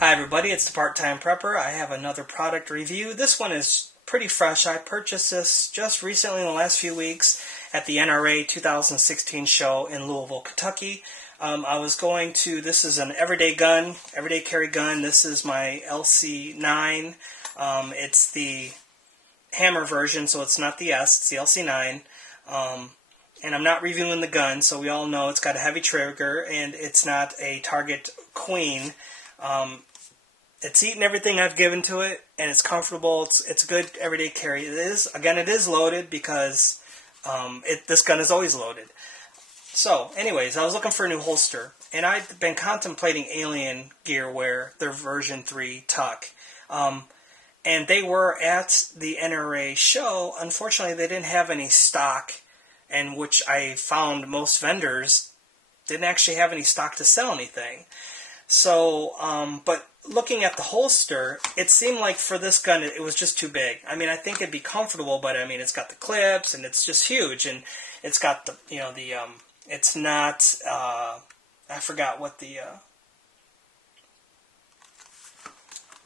Hi everybody, it's the Part-Time Prepper. I have another product review. This one is pretty fresh. I purchased this just recently in the last few weeks at the NRA 2016 show in Louisville, Kentucky. This is an everyday gun, everyday carry gun. This is my LC9. It's the hammer version, so it's not the S, it's the LC9. And I'm not reviewing the gun, so we all know it's got a heavy trigger and it's not a Target Queen. It's eaten everything I've given to it, and it's comfortable. It's a good everyday carry. It is loaded because this gun is always loaded. So, anyways, I was looking for a new holster, and I've been contemplating Alien Gear Wear, their version 3 Tuck. And they were at the NRA show. Unfortunately, they didn't have any stock, and which I found most vendors didn't actually have any stock to sell anything. So, but looking at the holster, it seemed like for this gun it was just too big. I mean, I think it'd be comfortable, but I mean, it's got the clips and it's just huge, and it's got the it's not I forgot what the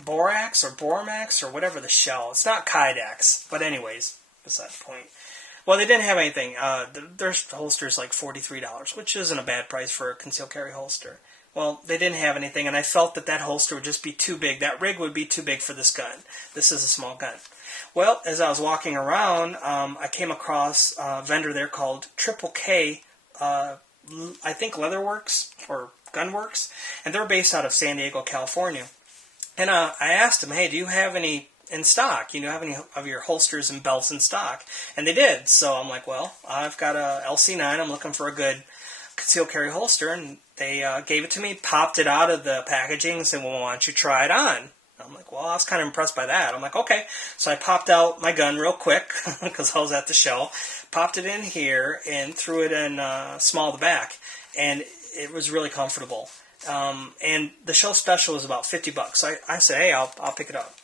Borax or Bormax or whatever the shell. It's not Kydex, but anyways, beside the point. Well, they didn't have anything. Their holster's like $43, which isn't a bad price for a concealed carry holster. Well, they didn't have anything, and I felt that holster would just be too big. That rig would be too big for this gun. This is a small gun. Well, as I was walking around, I came across a vendor there called Triple K, I think Leatherworks or Gunworks, and they're based out of San Diego, California. And I asked them, hey, do you have any in stock? You know, have any of your holsters and belts in stock? And they did. So I'm like, well, I've got a LC9. I'm looking for a good concealed carry holster, and they gave it to me, popped it out of the packaging, and said, well, why don't you try it on? I'm like, well, I was kind of impressed by that. I'm like, okay. So I popped out my gun real quick, because I was at the show, popped it in here, and threw it in small of the back, and it was really comfortable. And the show special was about $50. So I said, hey, I'll pick it up.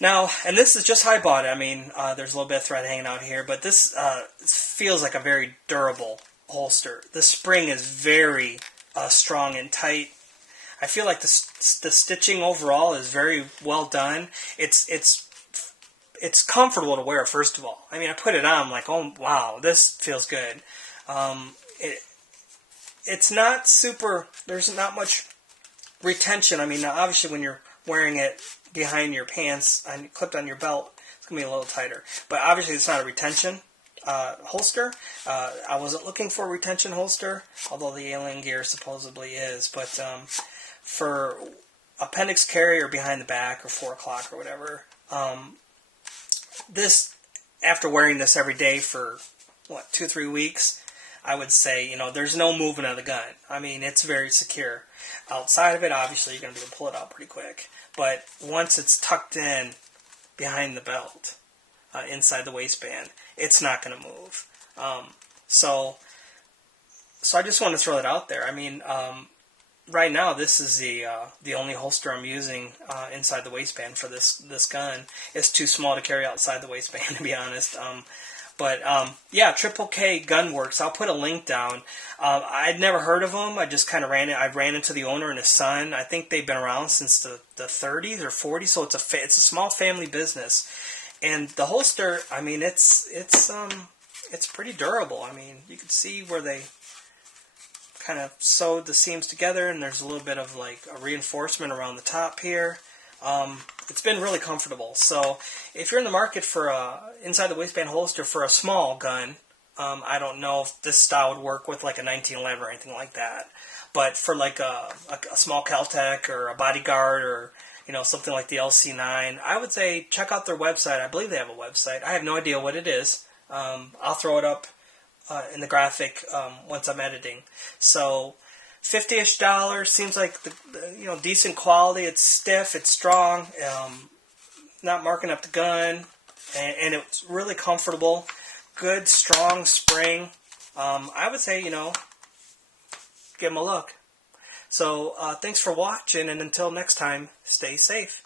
Now, and this is just how I bought it. I mean, there's a little bit of thread hanging out here, but this feels like a very durable holster. The spring is very strong and tight. I feel like the stitching overall is very well done. It's comfortable to wear, first of all. I mean, I put it on, I'm like, oh wow, this feels good. It's not super. There's not much retention. I mean, obviously when you're wearing it behind your pants and clipped on your belt, it's gonna be a little tighter. But obviously, it's not a retention holster. I wasn't looking for a retention holster, although the Alien Gear supposedly is. But for appendix carry or behind the back or 4 o'clock or whatever, this, after wearing this every day for 2 or 3 weeks, I would say, there's no movement of the gun. I mean, it's very secure. Outside of it, obviously, you're going to be able to pull it out pretty quick. But once it's tucked in behind the belt, inside the waistband, it's not going to move. So I just want to throw that out there. I mean, right now, this is the only holster I'm using inside the waistband for this gun. It's too small to carry outside the waistband, to be honest. Yeah, Triple K Gunworks. I'll put a link down. I'd never heard of them. I just kind of I ran into the owner and his son. I think they've been around since the 30s or 40s, so it's a small family business. And the holster, I mean, it's pretty durable. I mean, you can see where they kind of sewed the seams together, and there's a little bit of like a reinforcement around the top here. It's been really comfortable. So if you're in the market for a inside the waistband holster for a small gun, I don't know if this style would work with like a 1911 or anything like that. But for like a small Caltech or a Bodyguard or something like the LC9, I would say check out their website. I believe they have a website. I have no idea what it is. I'll throw it up in the graphic once I'm editing. So $50-ish seems like the decent quality. It's stiff, it's strong, not marking up the gun, and it's really comfortable. Good, strong spring. I would say give them a look. So thanks for watching, and until next time, stay safe.